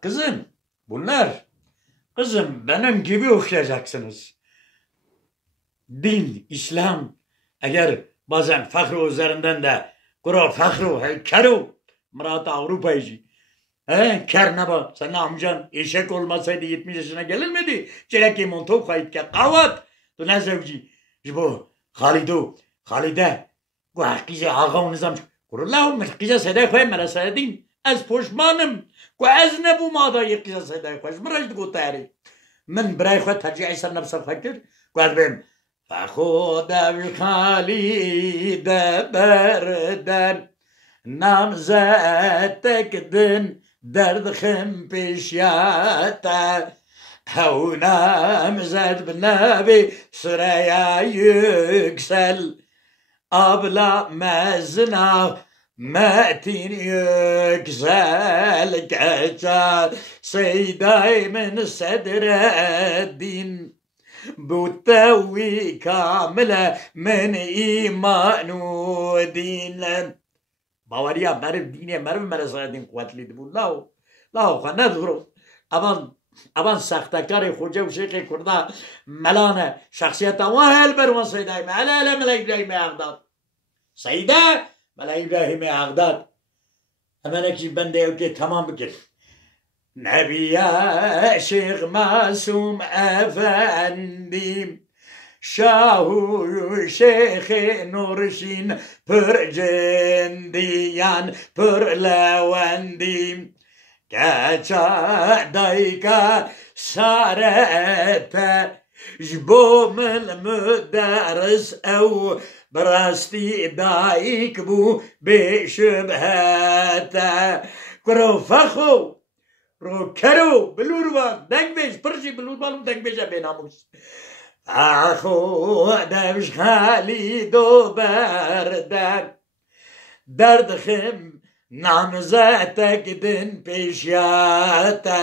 Kızım, bunlar. Kızım benim gibi okuyacaksınız. Din, İslam, eğer bazen fakru üzerinden de kura fakru, keru, Murat Avrupa'yı. Kernaba, senin amcan eşek olmasaydı 70 yaşına gelinmedi. Çeleki montok kayıt ki kavat. Tu ne zevci? Bu Halide. Bu hakize ağa nizam. Kurullahu mülkize sedek ve merasedin. Az poşmanım. Bu az ne bu mada yıkize sedek ve. Mırajdı gutari. من برای خود ترجیح ایسر نفس فکر گوید بیم فخود الخالید بردن نامزد تکدن درد خم پیشیاتا او نامزد بنابی سریا yüksel abla mezna metin yüksel geçer seyday min sedreddin bu tevi kamile min imanu dinlen باوریا مرو دینه مرو مرسادین قوتلی بود لاو خانه دورو اما سختکار خوجه و شیخ کرده ملانه شخصیت اوهل بروان سیده ملال ملا ابراهیم اغداد سیده ملا ابراهیم اغداد hemeneki bende yok ki tamam bugün Nebiye Şeyh Masum Efendim Şahu Şeyh Nurşin Pırcendiyan Pırlevendim Geça dayka sarete Jbomel müderris ev براستی دایک بو به شبهته کرو فخو رو کرو بلوروان دنگ بیش پرشی بلوروانم دنگ بیشه بیناموس فخو دمش خالی دو بردن درد خم نامزتک دن پیشیاته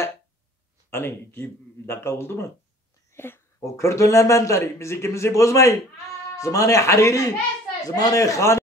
hani 2 dakika oldu mu? O Kürdünle ben tarih müzikimizi bozmayın. زمان حريري زمان خان